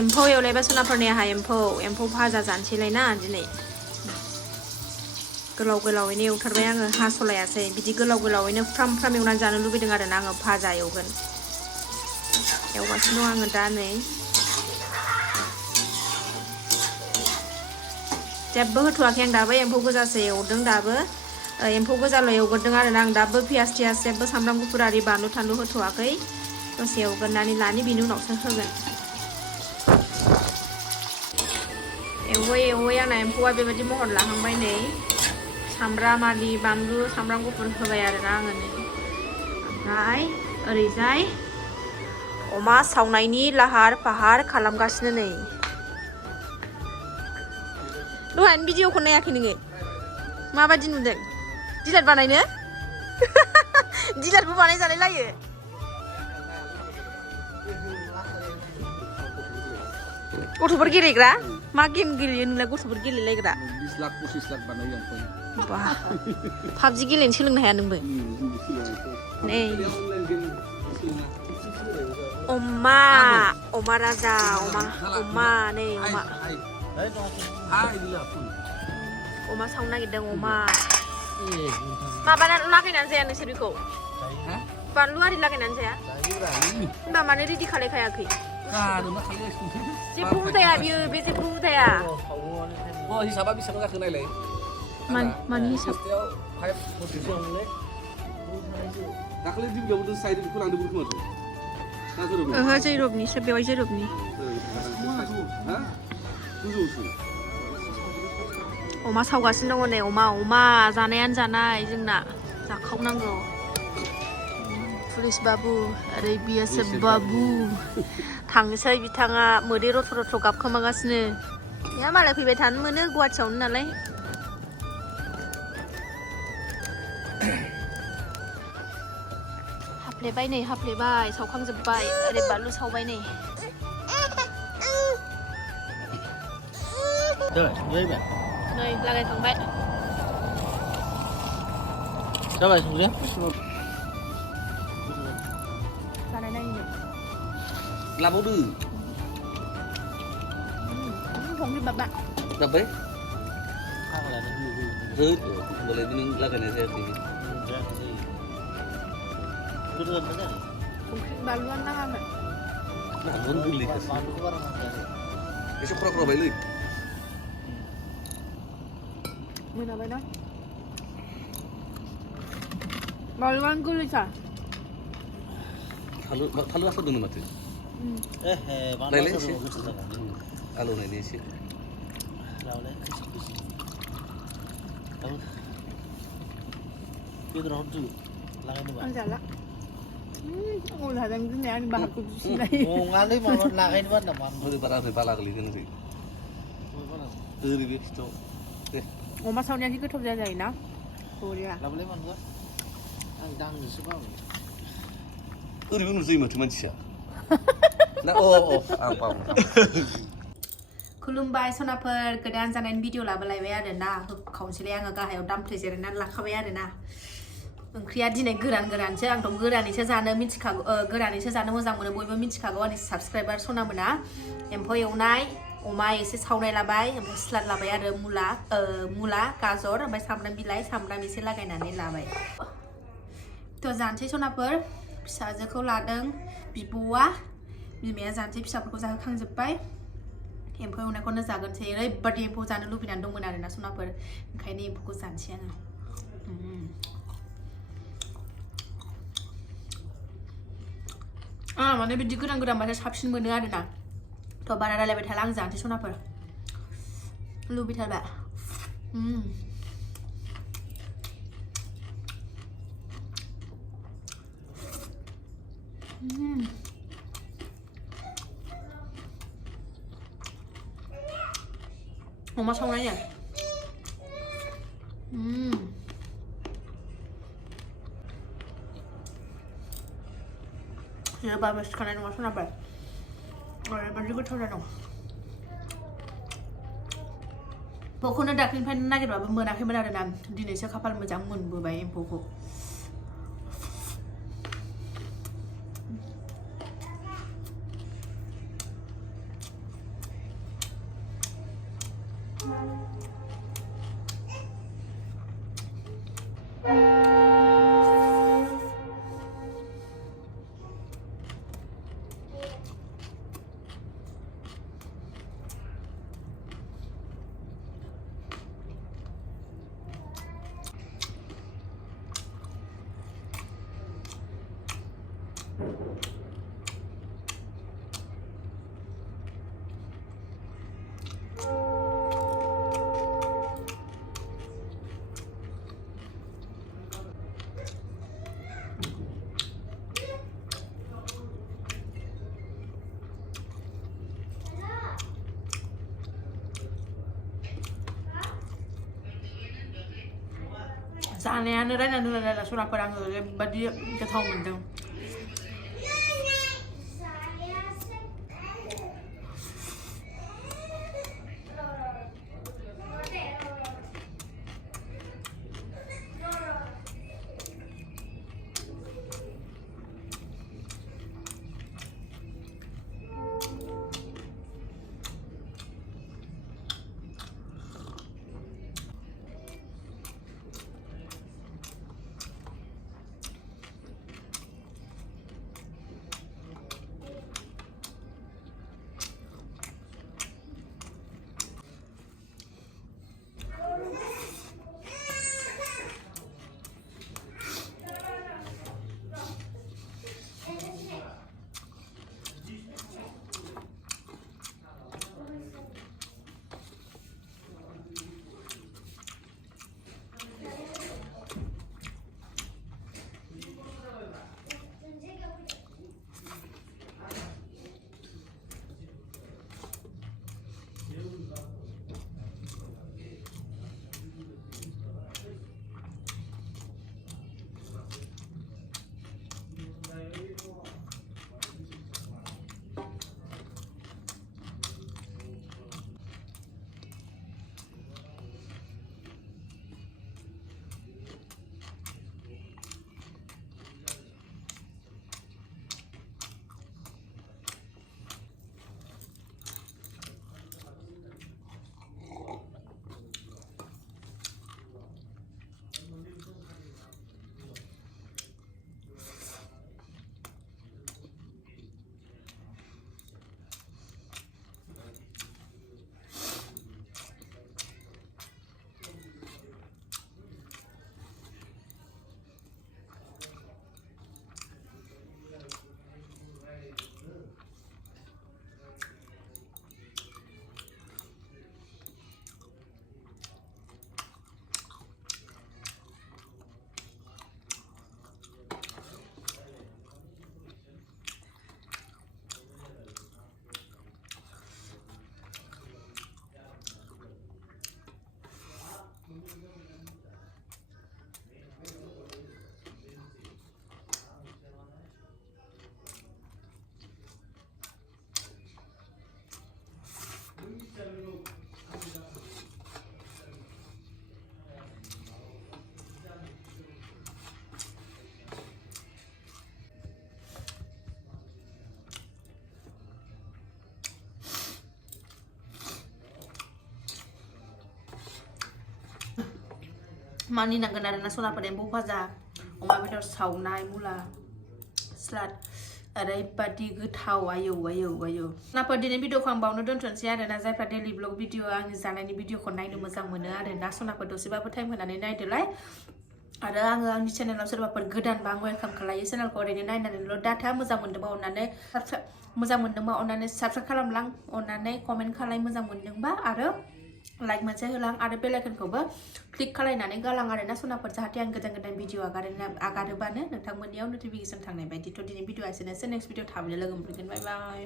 एम्फौ एवलायबा सनाफोरनियाहा एम्फौ भाजा जानोसैलाय ना दिनै गोलाव गोलावैनो एवथारबाय आङो हास'लायासै बिदि गोलाव गोलावैनो फ्राम फ्राम एवनानै जानो लुबैदों आरो ना आङो भाजा एवगोन एवगासिनो दं आङो दा नै जेबो होथ'वाखै आं दाबो एम्फौ गोजासो एवदों दाबो एम्फौ गोजाल' एवगोरदों आरो ना आं दाबो पियास थियास जेबो सामब्राम गुफुर आरि बानलु थानलु होथ'वाखै दसे एवगोरनानै लानि बिनि उनावसो होगोन एवै एवै आंना एम्फौआ बेबायदि महर लाहांबाय नै सामब्राम आरि बानलु सामब्राम गुफुर होबाय आरोना आङो नै ओमफ्राय ओरैजाय अमा सावनायनि लाहार फाहार खालामगासिनो नै दहायनो भिडिअखौ नायाखै नोङो माबायदि नुदों दिलार बानायनो दिलारबो बानायजालाय लायो गथ'फोर गेलेग्रा मा गेम गेलेयो नोंलाय गथ'फोर गेलेलायग्रा 20 लाख 25 लाख बानायो आं बा पाबजि गेलेनो सोलोंनो हाया नोंबो नै अमा राजा अमा नै अमा सावनो नागिरदों अमा माबानानै लागायनानै जाया नोंसोर बेखौ बानलु आरि लागायनानै जाया होनबा मानो रेडि खालायखायाखै जेबो हुदाया बियो बे जेबो हुदाया हिसाबा बेसेबां जाखो नायलाय मानि हिसाब दाखालि दिब्लायावबो साइड बेखौ लांदोंमोन खोमाथ' ओहो जैरबनिसो बेवाय जैरबनि अमा सावगासिनो दङ नै अमा जानायानो जानाय जोंना जाखावनांगौ पुलिस बाबु ओरै बिएसएफ बाबु थांसै बिथाङा मोदै रथ' रथ' गाबखोमागासिनो या मालाय फैबाय थानो मोनो गुवाहाटियावनो नालाय हाफ्लेबाय नै हाफ्लेबाय सावखांजोब्बाय ओरै बानलु सावबाय नै नै लागायखांबाय जाबाय संख्रिया जानाय नायनो लाबावदो संख्रि बाबा जाबाय होमबालाय नों लागायनाय जायाखै संख्रि बानलुआनो नाङामोन एसे फ्रा फ्रा बायलै मोनाबाय ना बानलुआनो गोरलैथार थालु आसारदोंनो माथो नायलाय एसे आलु नायलाय एसे बेदराव दु लागायनोबा आं जाला आं लादों दिनै आंनि बाहागो जुसिनाय नङालै माबा लागायनोबा होनदा मा ओरै बाला गोलैगोन ओरै बे खिथाव दे अमा सावनाया गोथाव जायोना बरिया लाबोलाय मानोबा आं दांनोसो बाबाय ओरैबो नुजायो माथो मानसिया ना आं बाबो खुलुमबाय सनाफोर गोदान जानायनि भिडिअ लाबोलायबाय आरो ना होखावनोसैलाय आङो गाहायाव दामफ्ले जिरायनानै लाखाबाय आरो ना ओंख्रिया दिनै गोरानसो आंथ' गोरानैसो जानो मिथिखागौ गोरानैसो जानो मोजां मोनो बयबो मिथिखागौ आंनि साबसक्राइबार सनामोना एम्फौ एवनाय अमा एसे सावनाय लाबाय ओमफ्राय स्लाद लाबाय आरो मुला गाजर ओमफ्राय सामब्राम बिलाइ सामब्राम एसे लागायनानै लाबाय थ' जानोसै सनाफोर फिसाजोखौ लादों बिब'आ बिमाया जानोसै फिसाफोरखौ जाहोखांजोब्बाय एम्फौ एवनायखौनो जागोनसै ओरैबादि एम्फौ जानो लुबैनानै दंमोन आरोना सनाफोर ओंखायनो एम्फौखौ जानोसै आङो माने बिदि गोदान साबसिन मोनो आरोना थ' बारा रायलायबाय थाला आं जानोसै सनाफोर लुबैथारबाय अमा सावनायnya ya bagus sekali nggak usah nambah oरैबादि गोथाव जादों एम्फौखौनो दाख्लैनिफ्रायनो नागिरबाबो मोनाखैमोन आरोना दिनैसो खाफाल मोजां मोनबोबाय एम्फौखौ Saneannya dan ada surat perang badi ketong mendeng. Mani nanggan ada nasuna pada embu paza, oma betul saunai mula, slat, ada ipadi getau ayo. Napa di video kang bau nudon tuan siapa ada nazar pada daily blog video ang izana ini video konai nu mazang mana ada nasuna pada sebab apa time mana nai delai. Ada ang di channel langsung dapat pergedan bang welcome ke lain channel kau ini nai nanti lo data mazang mana bau nane subscribe kalam lang onane komen kalai mazang mana ba ada like moncel hilang ada bell icon koba klik खालायनानै galang आरो ना सनाफोर जाहाथे आं गोदान video आगारोबानो नोंथांमोननियाव notification थांनाय बायदि थ' दिनै भिडिअ एसेनोसै नेक्स्ट भिडिअ थाबैनो लोगो मोनगोन बाय बाय